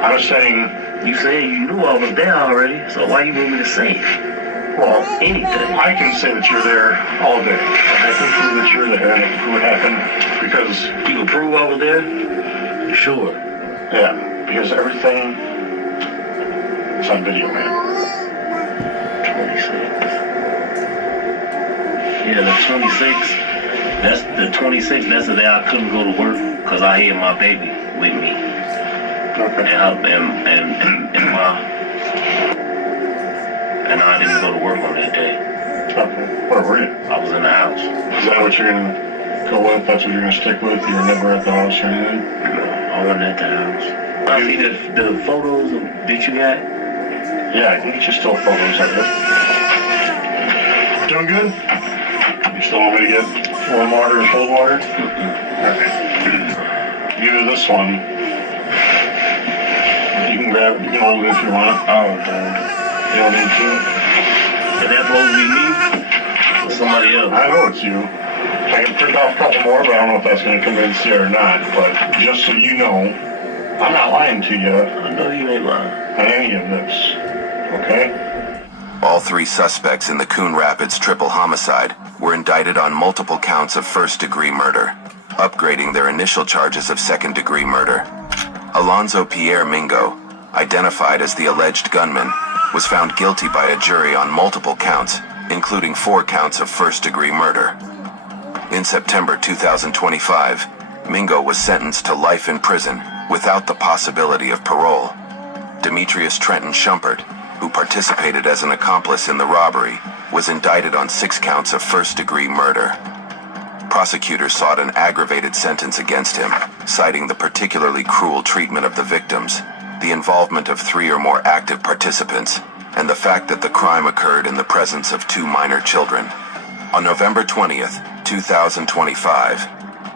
I was saying, You said you knew I was there already, so why you want me to say well, anything? I can say that you're there all day. I can prove that you're there and what happened because, You can prove I was there? Sure. yeah, because everything is on video, man. 26. Yeah, the 26th. That's the 26th. That's the day I couldn't go to work because I had my baby with me. Okay. And I didn't go to work on that day. Okay. Where were you? I was in the house. Is that what you're gonna go with? That's what you're gonna stick with? You were never at the house or anything? I wasn't at the house. I see the photos that you got. Yeah, I can get you still photos of it. Doing good? You still want me to get warm water or cold water? Okay. You this one. You can grab it. You can hold it if you want. I don't know. You don't need to. Is that supposed to be me? Or somebody else? I know it's you. I can print off a couple more, but I don't know if that's going to convince you or not. But just so you know, I'm not lying to you I know you ain't lying. on any of this. Okay? All three suspects in the Coon Rapids triple homicide were indicted on multiple counts of first-degree murder, upgrading their initial charges of second-degree murder. Alonzo Pierre Mingo, identified as the alleged gunman, was found guilty by a jury on multiple counts, including 4 counts of first-degree murder. In September 2025, Mingo was sentenced to life in prison without the possibility of parole. Demetrius Trenton Shumpert, who participated as an accomplice in the robbery, was indicted on 6 counts of first-degree murder. Prosecutors sought an aggravated sentence against him, citing the particularly cruel treatment of the victims, the involvement of 3 or more active participants, and the fact that the crime occurred in the presence of 2 minor children. On November 20th, 2025,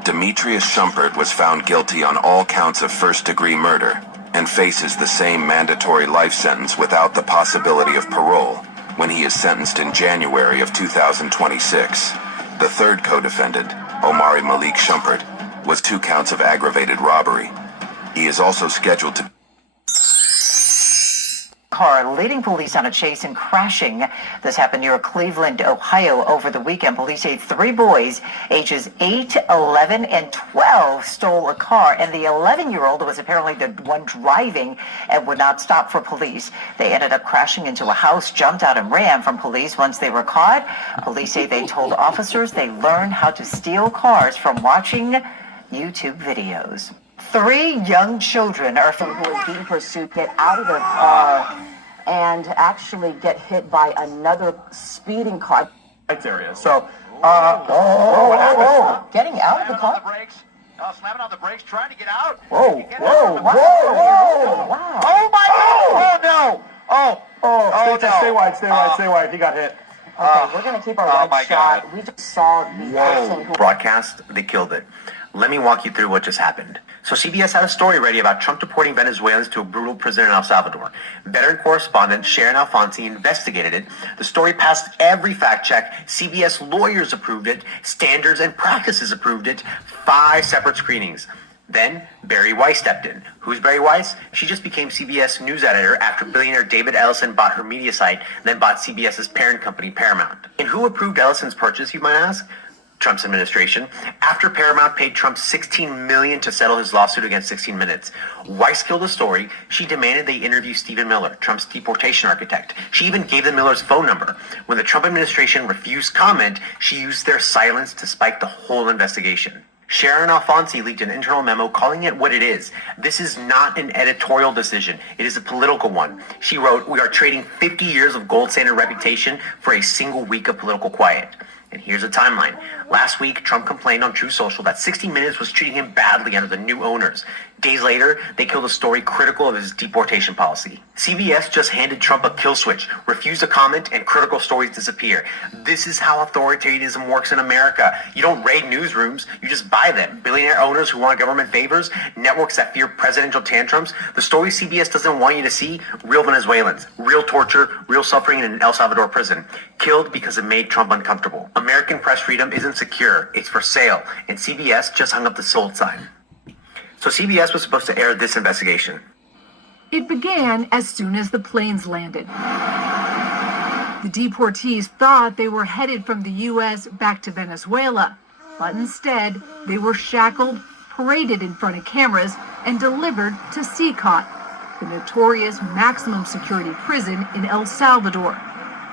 Demetrius Shumpert was found guilty on all counts of first-degree murder and faces the same mandatory life sentence without the possibility of parole when he is sentenced in January of 2026. The third co-defendant, Omari Malik Shumpert, was 2 counts of aggravated robbery. He is also scheduled to car leading police on a chase and crashing. This happened near Cleveland, Ohio over the weekend. Police say 3 boys ages 8, 11, and 12 stole a car, and the 11-year-old was apparently the one driving and would not stop for police. They ended up crashing into a house, jumped out and ran from police once they were caught. Police say they told officers they learned how to steal cars from watching YouTube videos. 3 young children are who was being pursued get out of their car and actually get hit by another speeding car. Area. So, Getting out of the car? Slamming on the brakes, trying to get out. whoa. Wow. Oh my God! Oh no! Stay wide. He got hit. Okay, we're going to keep our Oh red my shot. God. We just saw the person who... Broadcast, they killed it. Let me walk you through what just happened. So CBS had a story ready about Trump deporting Venezuelans to a brutal prison in El Salvador. Veteran correspondent Sharon Alfonsi investigated it. The story passed every fact check. CBS lawyers approved it. Standards and practices approved it. 5 separate screenings. Then Barry Weiss stepped in. Who's Barry Weiss? She just became CBS news editor after billionaire David Ellison bought her media site, then bought CBS's parent company, Paramount. And who approved Ellison's purchase, you might ask? Trump's administration, after Paramount paid Trump $16 million to settle his lawsuit against 16 Minutes. Weiss killed the story. She demanded they interview Stephen Miller, Trump's deportation architect. She even gave them Miller's phone number. When the Trump administration refused comment, she used their silence to spike the whole investigation. Sharon Alfonsi leaked an internal memo calling it what it is. This is not an editorial decision. It is a political one. She wrote, "We are trading 50 years of gold standard reputation for a single week of political quiet." And here's a timeline. Last week, Trump complained on True Social that 60 Minutes was treating him badly under the new owners. Days later, they killed a story critical of his deportation policy. CBS just handed Trump a kill switch, refused to comment, and critical stories disappear. This is how authoritarianism works in America. You don't raid newsrooms, you just buy them. Billionaire owners who want government favors, networks that fear presidential tantrums. The story CBS doesn't want you to see, real Venezuelans, real torture, real suffering in an El Salvador prison. Killed because it made Trump uncomfortable. American press freedom isn't secure, it's for sale, and CBS just hung up the sold sign. So CBS was supposed to air this investigation. It began as soon as the planes landed. The deportees thought they were headed from the U.S. back to Venezuela, but instead they were shackled, paraded in front of cameras, and delivered to CCOT, the notorious maximum security prison in El Salvador,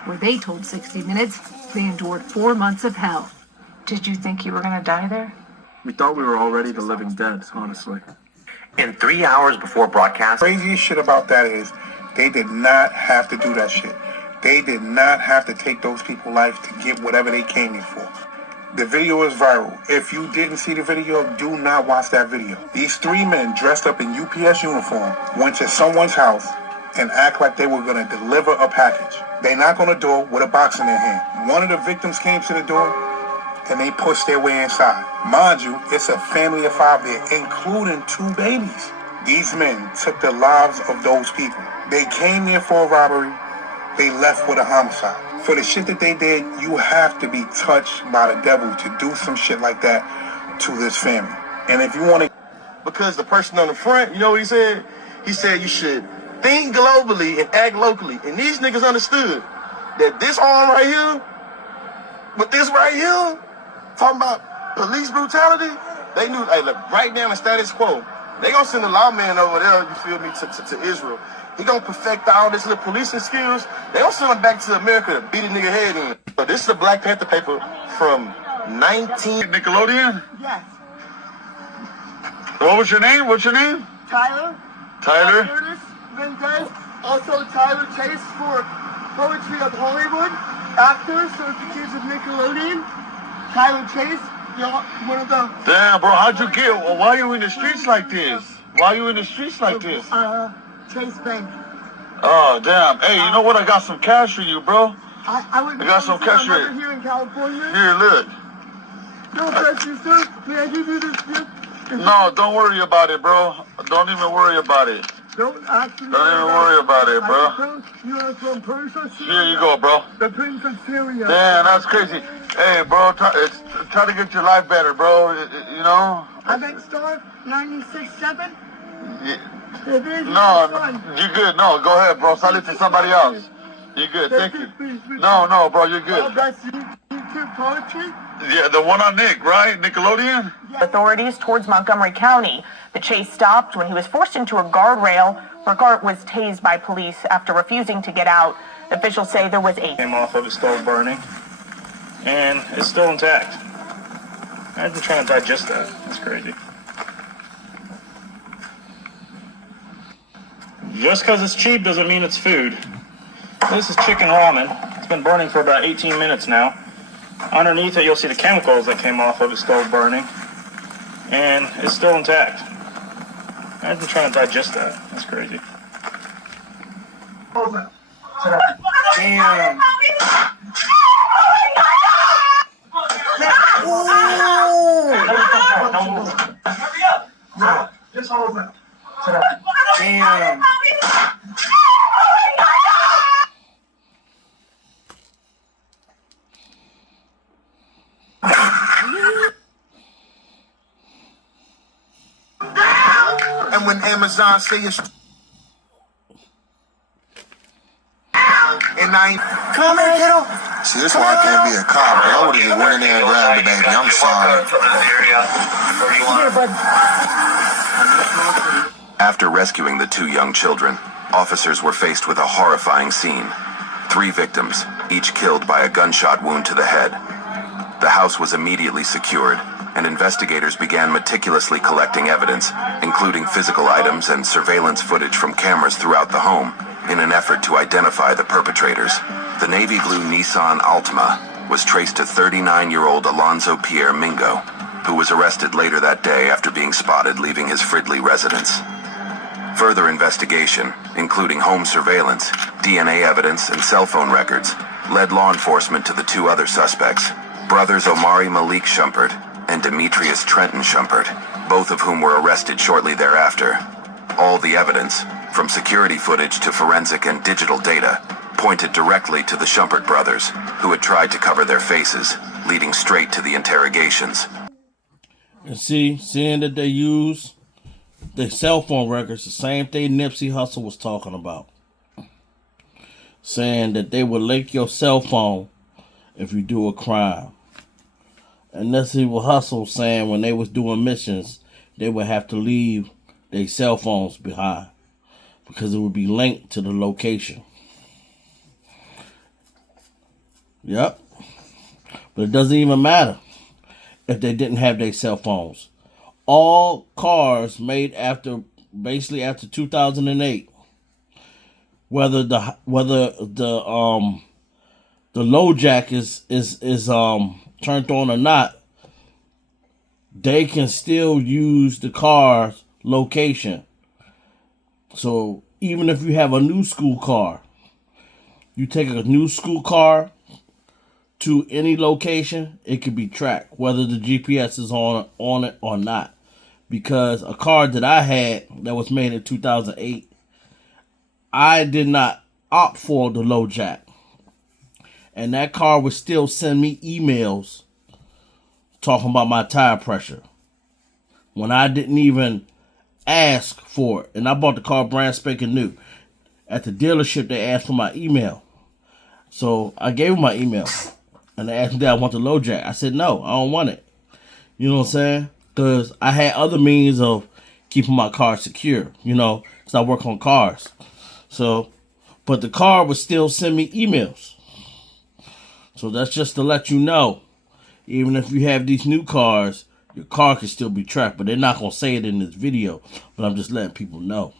where they told 60 Minutes they endured 4 months of hell. Did you think you were going to die there? We thought we were already the living dead, honestly. In 3 hours before broadcast, Craziest shit about that is they did not have to do that shit. They did not have to take those people's lives to get whatever they came here for. The video is viral. If you didn't see the video, do not watch that video. These 3 men dressed up in UPS uniform went to someone's house and act like they were going to deliver a package. They knock on the door with a box in their hand. One of the victims came to the door and they pushed their way inside. Mind you, it's a family of 5 there, including 2 babies. These men took the lives of those people. They came there for a robbery. They left with a homicide. For the shit that they did, you have to be touched by the devil to do some shit like that to this family. And if you want to... Because the person on the front, you know what he said? He said you should think globally and act locally. And these niggas understood that this arm right here, with this right here, talking about police brutality, they knew, hey, look, right now in status quo, they gonna send a lawman over there, you feel me, to Israel. He gonna perfect all this little policing skills. They gonna send him back to America to beat a nigga head in. So this is a Black Panther paper from 19... Nickelodeon? Yes. What was your name? What's your name? Tyler. Tyler? Curtis Mendez. Also Tyler Chase for Poetry of Hollywood. Actor, so if the kids of Nickelodeon. Tyler Chase, one of the... Damn, bro, how'd you get... Why are you in the streets like this? Why are you in the streets like this? Chase Bank. Oh, damn. Hey, you know what? I got some cash for you, bro. I got some cash for you. Here in California. Here, look. No pressure, sir. May I give you this gift? No, don't worry about it, bro. Don't even worry about it. Don't even worry about it, bro. You are from Persia, Here you go, bro. The Prince of Syria. Damn, that's crazy. Hey, bro, try to get your life better, bro. You know? I'm at star 96.7. Yeah. No, you're good. No, go ahead, bro. Sell it to somebody else. You're good. Thank you. No, bro, you're good. That's YouTube poetry? Yeah, the one on Nick, right? Nickelodeon? Authorities towards Montgomery County. The chase stopped when he was forced into a guardrail where Gart was tased by police after refusing to get out. Officials say there was a... Came off of it, stove burning, and it's still intact. I've been trying to digest that. That's crazy. Just because it's cheap doesn't mean it's food. This is chicken ramen. It's been burning for about 18 minutes now. Underneath it, you'll see the chemicals that came off of it stove burning, and it's still intact. I've been trying to digest that. That's crazy. Damn. Hurry up! Just hold up. Damn. And when Amazon say it's... And I ain't... Come here, kiddo. See, this is why I can't be a cop. I would have just went in there and grabbed the baby. I'm sorry. After rescuing the 2 young children, officers were faced with a horrifying scene. 3 victims, each killed by a gunshot wound to the head. The house was immediately secured, and investigators began meticulously collecting evidence, including physical items and surveillance footage from cameras throughout the home, in an effort to identify the perpetrators. The navy blue Nissan Altima was traced to 39-year-old Alonzo Pierre Mingo, who was arrested later that day after being spotted leaving his Fridley residence. Further investigation, including home surveillance, DNA evidence, and cell phone records, led law enforcement to the 2 other suspects, brothers Omari Malik Shumpert and Demetrius Trenton Shumpert, both of whom were arrested shortly thereafter. All the evidence, from security footage to forensic and digital data, pointed directly to the Shumpert brothers, who had tried to cover their faces, leading straight to the interrogations. And seeing that they use the cell phone records, the same thing Nipsey Hussle was talking about. Saying that they would link your cell phone if you do a crime. And Nipsey Hussle saying when they was doing missions, they would have to leave their cell phones behind because it would be linked to the location. Yep. But it doesn't even matter if they didn't have their cell phones. All cars made basically after 2008, whether the low jack is turned on or not, they can still use the car's location. So even if you have a new school car, you take a new school car to any location, it can be tracked, whether the GPS is on it or not. Because a car that I had that was made in 2008, I did not opt for the low jack. And that car would still send me emails talking about my tire pressure when I didn't even ask for it. And I bought the car brand spanking new. At the dealership, they asked for my email. So I gave them my email. And they asked me, did I want the low jack? I said, no, I don't want it. You know what I'm saying? Because I had other means of keeping my car secure, because I work on cars. So, but the car would still send me emails. So that's just to let you know, even if you have these new cars, your car can still be tracked. But they're not going to say it in this video. But I'm just letting people know.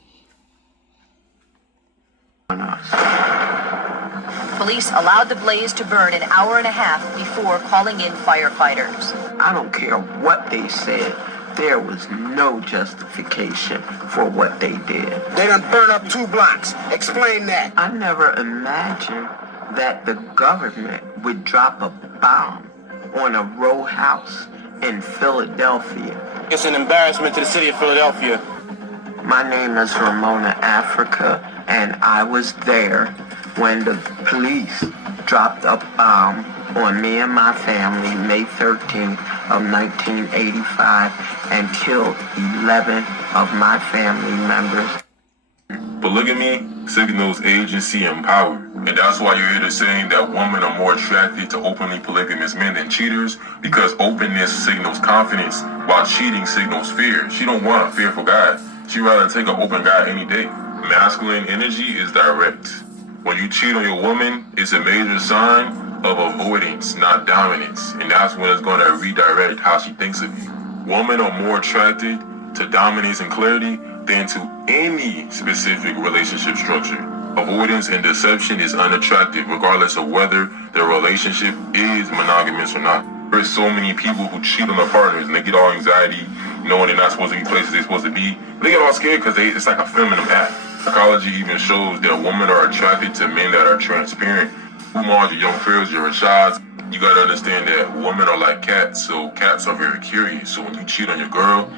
Police allowed the blaze to burn an hour and a half before calling in firefighters. I don't care what they said. There was no justification for what they did. They done burn up 2 blocks. Explain that. I never imagined that the government would drop a bomb on a row house in Philadelphia. It's an embarrassment to the city of Philadelphia. My name is Ramona Africa, and I was there when the police dropped a bomb on me and my family May 13th of 1985 and killed 11 of my family members. Polygamy signals agency and power. And that's why you hear the saying that women are more attracted to openly polygamous men than cheaters, because openness signals confidence while cheating signals fear. She don't want a fearful guy. She'd rather take an open guy any day. Masculine energy is direct. When you cheat on your woman, it's a major sign of avoidance, not dominance. And that's when it's going to redirect how she thinks of you. Women are more attracted to dominance and clarity than to any specific relationship structure. Avoidance and deception is unattractive, regardless of whether their relationship is monogamous or not. There's so many people who cheat on their partners and they get all anxiety, knowing they're not supposed to be places they're supposed to be. They get all scared because it's like a feminine act. Psychology even shows that women are attracted to men that are transparent. Umar, your fears, your Rashads. You gotta understand that women are like cats, so cats are very curious. So when you cheat on your girl,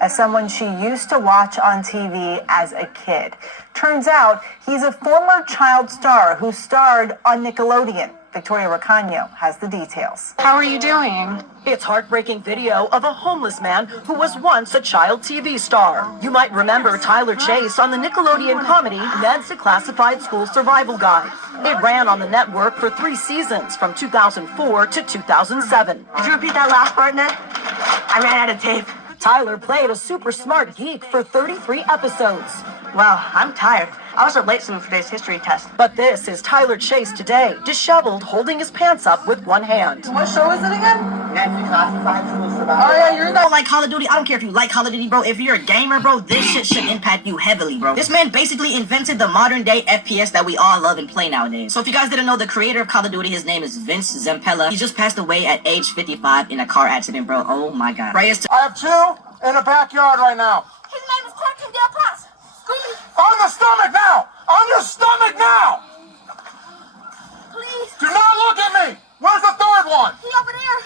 as someone she used to watch on TV as a kid. Turns out he's a former child star who starred on Nickelodeon. Victoria Racano has the details. How are you doing? It's heartbreaking video of a homeless man who was once a child TV star. You might remember Tyler Chase on the Nickelodeon comedy Ned's Declassified School Survival Guide. It ran on the network for 3 seasons from 2004 to 2007. Did you repeat that last part, Ned? I ran out of tape. Tyler played a super smart geek for 33 episodes. Wow, I'm tired. I was up late for today's history test. But this is Tyler Chase today, disheveled, holding his pants up with one hand. What show is it again? Ned's Declassified School Survival. Oh yeah, you're not like Call of Duty. I don't care if you like Call of Duty, bro. If you're a gamer, bro, this shit should impact you heavily, bro. This man basically invented the modern day FPS that we all love and play nowadays. So if you guys didn't know, the creator of Call of Duty, his name is Vince Zampella. He just passed away at age 55 in a car accident, bro. Oh my god. I have 2 in the backyard right now. His name is Clark Del Paz. On the stomach now! On your stomach now! Please. Do not look at me! Where's the 3rd one? He over there.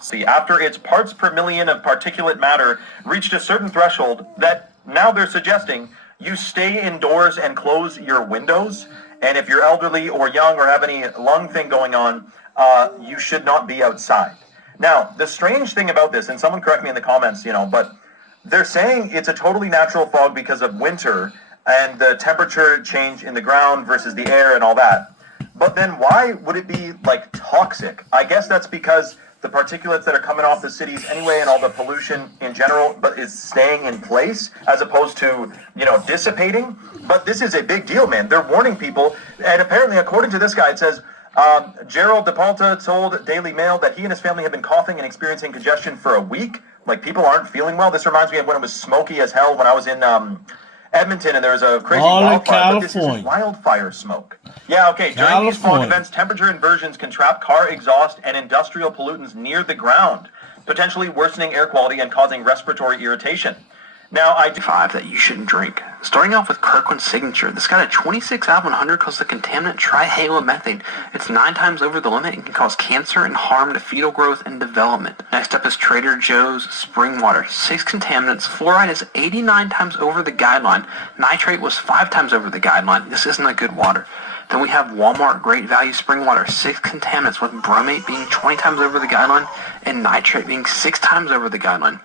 See, after its parts per million of particulate matter reached a certain threshold, that now they're suggesting you stay indoors and close your windows. And if you're elderly or young or have any lung thing going on, you should not be outside. Now, the strange thing about this, and someone correct me in the comments, but they're saying it's a totally natural fog because of winter and the temperature change in the ground versus the air and all that. But then why would it be like toxic? I guess that's because the particulates that are coming off the cities anyway and all the pollution in general, but is staying in place as opposed to, dissipating. But this is a big deal, man. They're warning people. And apparently, according to this guy, it says, Gerald DePalta told Daily Mail that he and his family have been coughing and experiencing congestion for a week. Like, people aren't feeling well. This reminds me of when it was smoky as hell when I was in Edmonton and there was a crazy wildfire. But this is wildfire smoke. Yeah, okay. During these fog events, temperature inversions can trap car exhaust and industrial pollutants near the ground, potentially worsening air quality and causing respiratory irritation. Now, I do 5 that you shouldn't drink. Starting off with Kirkland's Signature. This got a 26 out of 100 causes the contaminant trihalomethane. It's 9 times over the limit and can cause cancer and harm to fetal growth and development. Next up is Trader Joe's Spring Water. 6 contaminants. Fluoride is 89 times over the guideline. Nitrate was 5 times over the guideline. This isn't a good water. Then we have Walmart Great Value Spring Water. 6 contaminants, with bromate being 20 times over the guideline and nitrate being 6 times over the guideline.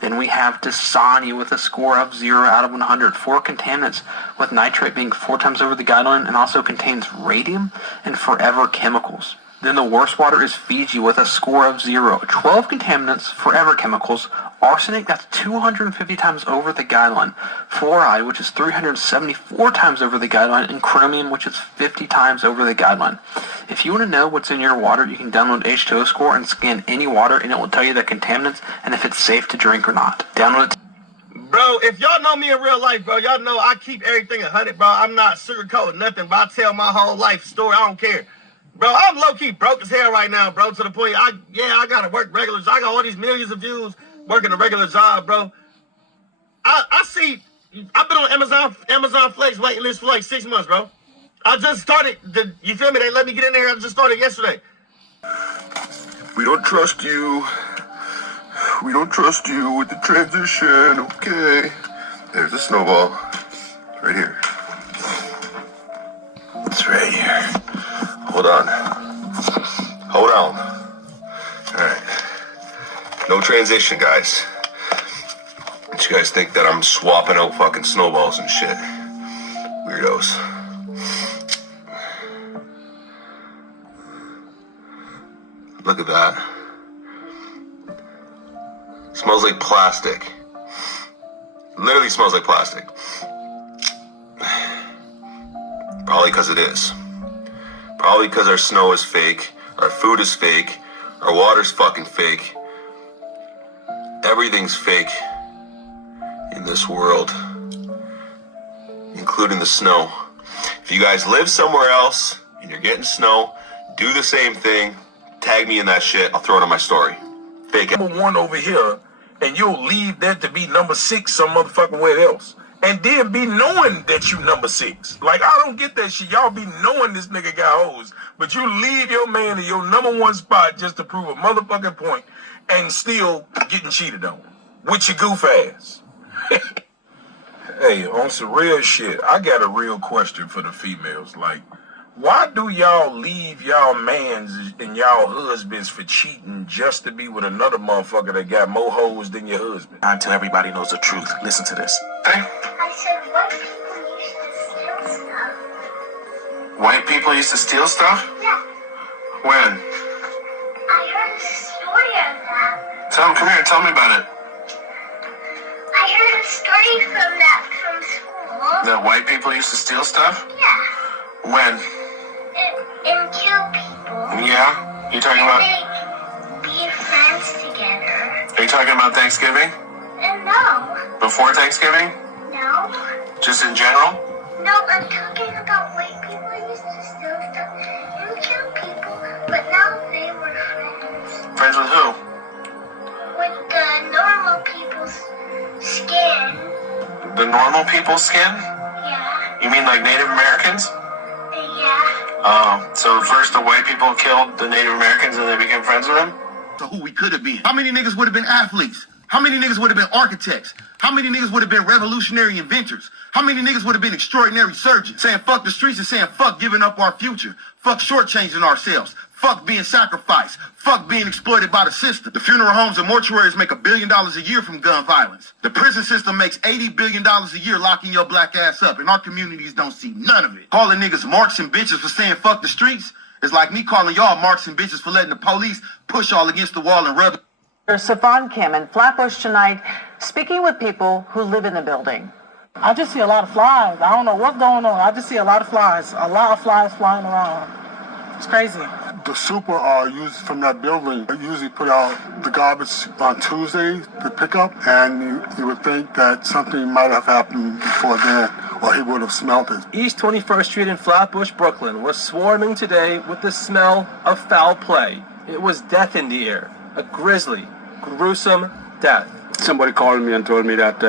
Then we have Dasani with a score of 0 out of 100. 4 contaminants, with nitrate being 4 times over the guideline and also contains radium and forever chemicals. Then the worst water is Fiji with a score of 0. 12 contaminants, forever chemicals, arsenic, that's 250 times over the guideline, fluoride, which is 374 times over the guideline, and chromium, which is 50 times over the guideline. If you want to know what's in your water, you can download H2O Score and scan any water, and it will tell you the contaminants and if it's safe to drink or not. Download it. Bro, if y'all know me in real life, bro, y'all know I keep everything 100, bro. I'm not sugarcoating nothing, but I tell my whole life story. I don't care. Bro, I'm low-key broke as hell right now, bro, to the point, I gotta work regular. I got all these millions of views working a regular job, bro. I see, I've been on Amazon Flex waiting list for like 6 months, bro. I just started, you feel me? They let me get in there. I just started yesterday. We don't trust you. We don't trust you with the transition, okay? There's a snowball. Right here. It's right here. Hold on. Hold on. Alright. No transition, guys. Don't you guys think that I'm swapping out fucking snowballs and shit? Weirdos. Look at that. Smells like plastic. Literally smells like plastic. Probably because it is. Probably because our snow is fake, our food is fake, our water's fucking fake. Everything's fake in this world, including the snow. If you guys live somewhere else and you're getting snow, do the same thing. Tag me in that shit. I'll throw it on my story. Fake it. Number 1 over here, and you'll leave that to be number 6 some motherfucking where else. And then be knowing that you number 6. Like, I don't get that shit. Y'all be knowing this nigga got hoes, but you leave your man in your number 1 spot just to prove a motherfucking point and still getting cheated on with your goof ass. Hey, on some real shit, I got a real question for the females. Like, why do y'all leave y'all mans and y'all husbands for cheating just to be with another motherfucker that got more hoes than your husband? Until everybody knows the truth. Listen to this. I said white people used to steal stuff. White people used to steal stuff? Yeah. When? I heard a story of that. Come here, tell me about it. I heard a story from school. That white people used to steal stuff? Yeah. When? And kill people. Yeah? You talking about? They be friends together. Are you talking about Thanksgiving? No. Before Thanksgiving? No. Just in general? No, I'm talking about white people used to steal stuff and kill people, but now they were friends. Friends with who? With the normal people's skin. The normal people's skin? Yeah. You mean like Native Americans? Yeah. So first the white people killed the Native Americans and they became friends with them? So who we could have been? How many niggas would have been athletes? How many niggas would have been architects? How many niggas would have been revolutionary inventors? How many niggas would have been extraordinary surgeons? Saying fuck the streets and saying fuck giving up our future. Fuck shortchanging ourselves. Fuck being sacrificed. Fuck being exploited by the system. The funeral homes and mortuaries make $1 billion a year from gun violence. The prison system makes $80 billion a year locking your black ass up, and our communities don't see none of it. Calling niggas marks and bitches for saying fuck the streets is like me calling y'all marks and bitches for letting the police push y'all against the wall and rub. Savon Kim in Flatbush tonight, speaking with people who live in the building. I just see a lot of flies. I don't know what's going on. I just see a lot of flies. A lot of flies flying around. It's crazy. The super used from that building usually put out the garbage on Tuesday to pick up, and you would think that something might have happened before then, or he would have smelled it. East 21st Street in Flatbush, Brooklyn was swarming today with the smell of foul play. It was death in the air. A grisly, gruesome death. Somebody called me and told me that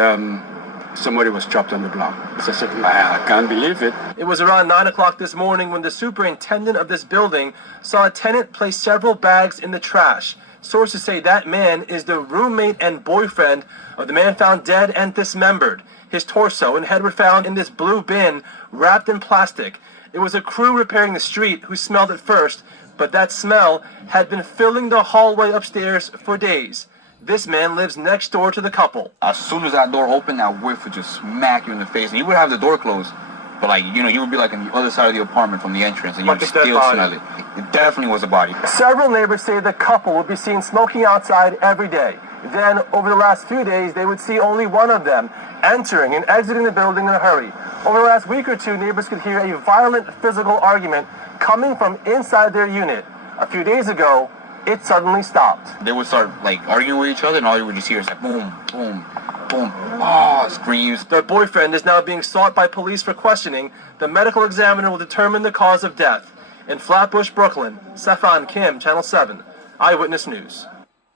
somebody was chopped on the block. So I said, I can't believe it. It was around 9 o'clock this morning when the superintendent of this building saw a tenant place several bags in the trash. Sources say that man is the roommate and boyfriend of the man found dead and dismembered. His torso and head were found in this blue bin wrapped in plastic. It was a crew repairing the street who smelled it first, but that smell had been filling the hallway upstairs for days. This man lives next door to the couple. As soon as that door opened, that whiff would just smack you in the face. And you would have the door closed, but like, you would be like on the other side of the apartment from the entrance, and you would still smell it. It definitely was a body. Several neighbors say the couple would be seen smoking outside every day. Then, over the last few days, they would see only one of them entering and exiting the building in a hurry. Over the last week or two, neighbors could hear a violent physical argument coming from inside their unit. A few days ago, it suddenly stopped. They would start like arguing with each other, and all you would just hear is like boom, boom, boom, oh, screams. Their boyfriend is now being sought by police for questioning. The medical examiner will determine the cause of death. In Flatbush, Brooklyn, Savon Kim, Channel 7, Eyewitness News.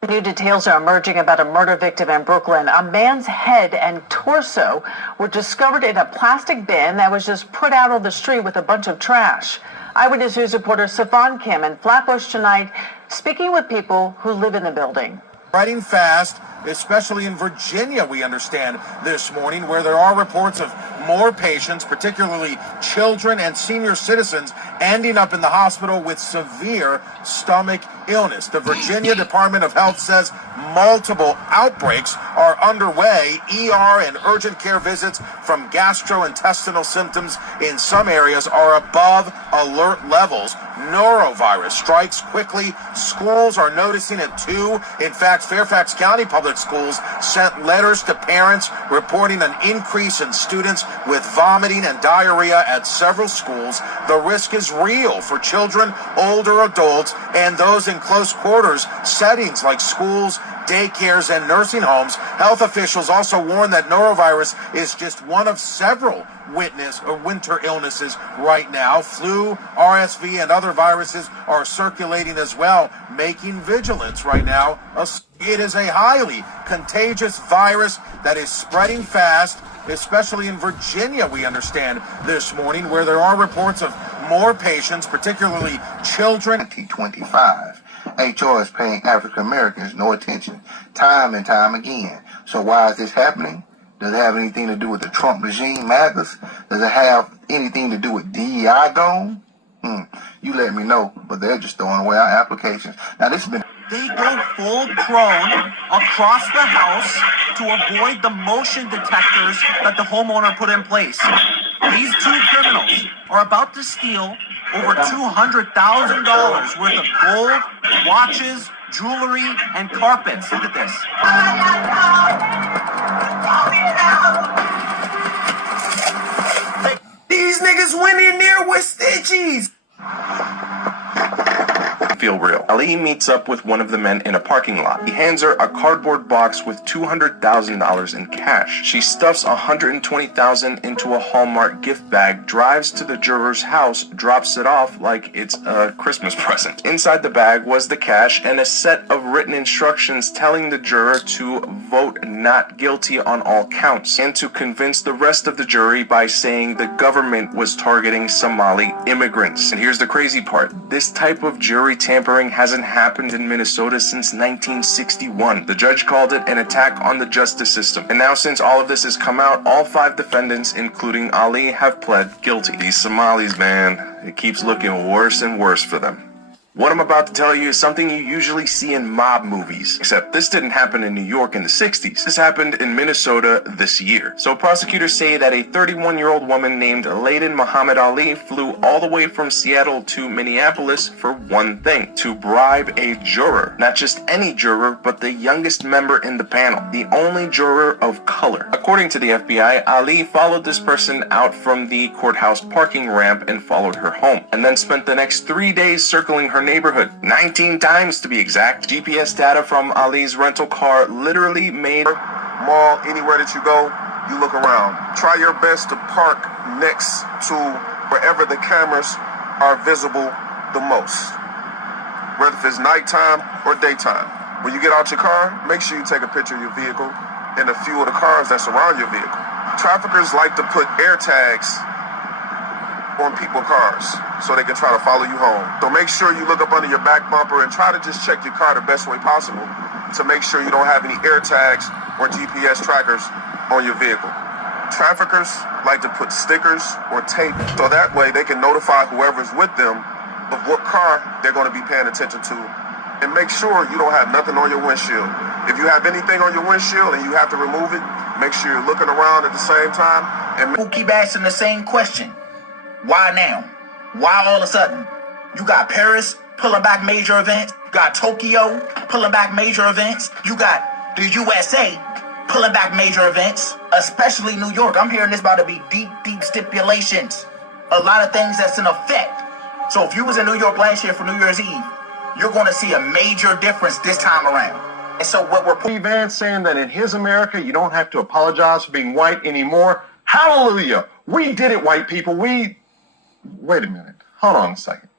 New details are emerging about a murder victim in Brooklyn. A man's head and torso were discovered in a plastic bin that was just put out on the street with a bunch of trash. Eyewitness News reporter Savon Kim in Flatbush tonight, speaking with people who live in the building. Spreading fast, especially in Virginia, we understand this morning, where there are reports of more patients, particularly children and senior citizens, ending up in the hospital with severe stomach illness. The Virginia Department of Health says multiple outbreaks are underway. ER and urgent care visits from gastrointestinal symptoms in some areas are above alert levels. Norovirus strikes quickly. Schools are noticing it too. In fact, Fairfax County Public Schools sent letters to parents reporting an increase in students with vomiting and diarrhea at several schools. The risk is real for children, older adults, and those in close quarters settings like schools, daycares, and nursing homes. Health officials also warn that norovirus is just one of several winter illnesses right now. Flu, RSV, and other viruses are circulating as well, making vigilance right now. It is a highly contagious virus that is spreading fast, especially in Virginia, we understand this morning, where there are reports of more patients, particularly children. 2025. HR is paying African Americans no attention, time and time again. So why is this happening? Does it have anything to do with the Trump regime, MAGAs? Does it have anything to do with DEI gone? You let me know, but they're just throwing away our applications. Now this has been... They go full prone across the house to avoid the motion detectors that the homeowner put in place. These two criminals are about to steal over $200,000 worth of gold, watches, jewelry, and carpets. Look at this. These niggas went in there with stitchies. Feel real. Ali meets up with one of the men in a parking lot. He hands her a cardboard box with $200,000 in cash. She stuffs $120,000 into a Hallmark gift bag, drives to the juror's house, drops it off like it's a Christmas present. Inside the bag was the cash and a set of written instructions telling the juror to vote not guilty on all counts, and to convince the rest of the jury by saying the government was targeting Somali immigrants. And here's the crazy part. This type of jury tampering has hasn't happened in Minnesota since 1961. The judge called it an attack on the justice system. And now since all of this has come out, all 5 defendants, including Ali, have pled guilty. These Somalis, man, it keeps looking worse and worse for them. What I'm about to tell you is something you usually see in mob movies, except this didn't happen in New York in the 60s. This happened in Minnesota this year. So prosecutors say that a 31-year-old woman named Layden Muhammad Ali flew all the way from Seattle to Minneapolis for one thing: to bribe a juror. Not just any juror, but the youngest member in the panel, the only juror of color. According to the FBI, Ali followed this person out from the courthouse parking ramp and followed her home, and then spent the next 3 days circling her neighborhood, 19 times to be exact. GPS data from Ali's rental car literally made mall, anywhere that you go, you look around. Try your best to park next to wherever the cameras are visible the most, whether it's nighttime or daytime. When you get out your car, make sure you take a picture of your vehicle and a few of the cars that surround your vehicle. Traffickers like to put air tags on people's cars so they can try to follow you home. So make sure you look up under your back bumper and try to just check your car the best way possible to make sure you don't have any air tags or GPS trackers on your vehicle. Traffickers like to put stickers or tape so that way they can notify whoever's with them of what car they're going to be paying attention to, and make sure you don't have nothing on your windshield. If you have anything on your windshield and you have to remove it, make sure you're looking around at the same time. And who keep asking the same question? Why now? Why all of a sudden? You got Paris pulling back major events. You got Tokyo pulling back major events. You got the USA pulling back major events, especially New York. I'm hearing this about to be deep stipulations. A lot of things that's in effect. So if you was in New York last year for New Year's Eve, you're going to see a major difference this time around. And so what we're... Vance saying that in his America, you don't have to apologize for being white anymore. Hallelujah. We did it, white people. Wait a minute. Hold on a second.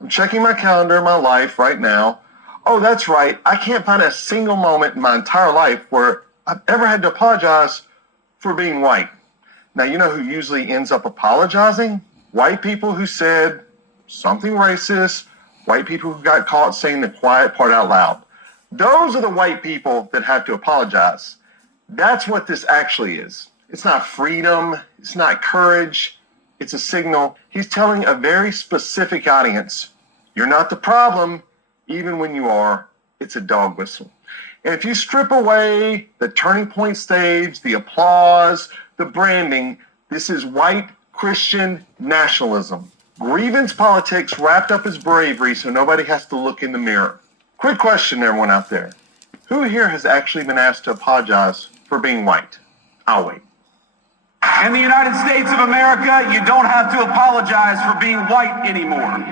I'm checking my calendar, my life right now. Oh, that's right. I can't find a single moment in my entire life where I've ever had to apologize for being white. Now, you know who usually ends up apologizing? White people who said something racist, white people who got caught saying the quiet part out loud. Those are the white people that have to apologize. That's what this actually is. It's not freedom. It's not courage. It's a signal. He's telling a very specific audience, you're not the problem, even when you are. It's a dog whistle. And if you strip away the turning point stage, the applause, the branding, this is white Christian nationalism. Grievance politics wrapped up as bravery so nobody has to look in the mirror. Quick question, everyone out there. Who here has actually been asked to apologize for being white? I'll wait. In the United States of America, you don't have to apologize for being white anymore.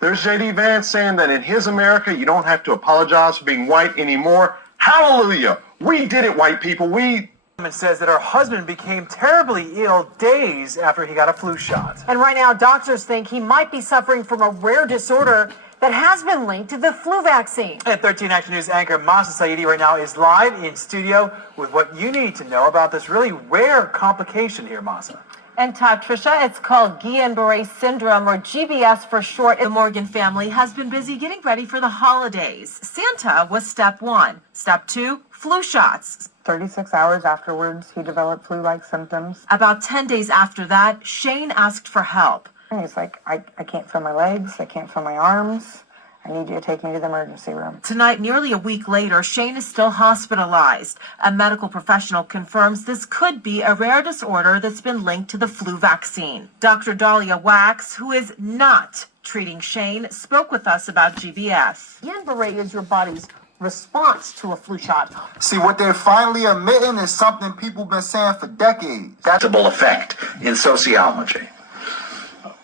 There's J.D. Vance saying that in his America, you don't have to apologize for being white anymore. Hallelujah. We did it, white people. Woman says that her husband became terribly ill days after he got a flu shot. And right now, doctors think he might be suffering from a rare disorder that has been linked to the flu vaccine. And 13 Action News anchor Masa Saidi right now is live in studio with what you need to know about this really rare complication here, Masa. And Trisha, it's called Guillain-Barré syndrome, or GBS for short. The Morgan family has been busy getting ready for the holidays. Santa was step 1. Step 2, flu shots. 36 hours afterwards, he developed flu-like symptoms. About 10 days after that, Shane asked for help. And he's like, I can't feel my legs, I can't feel my arms. I need you to take me to the emergency room. Tonight, nearly a week later, Shane is still hospitalized. A medical professional confirms this could be a rare disorder that's been linked to the flu vaccine. Dr. Dahlia Wax, who is not treating Shane, spoke with us about GBS. Guillain-Barré is your body's response to a flu shot. See, what they're finally admitting is something people have been saying for decades. That's a effect in sociology.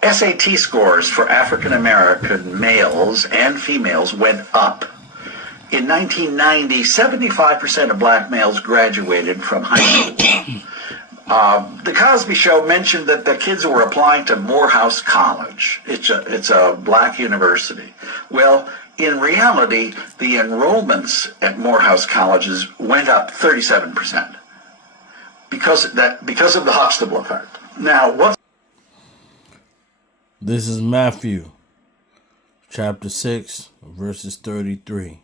SAT scores for African American males and females went up. In 1990, 75% of black males graduated from high school. The Cosby Show mentioned that the kids were applying to Morehouse College. It's a black university. Well, in reality, the enrollments at Morehouse colleges went up 37% because of the Huxtable effect. Now, what? This is Matthew. chapter 6, verses 33.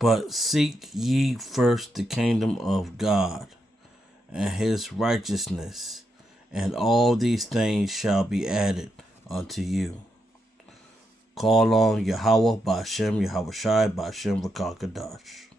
But seek ye first the kingdom of God and his righteousness, and all these things shall be added unto you. Call on Yahweh, Ba'ashem, Yahweh Shai, Ba'ashem V'Kakadash.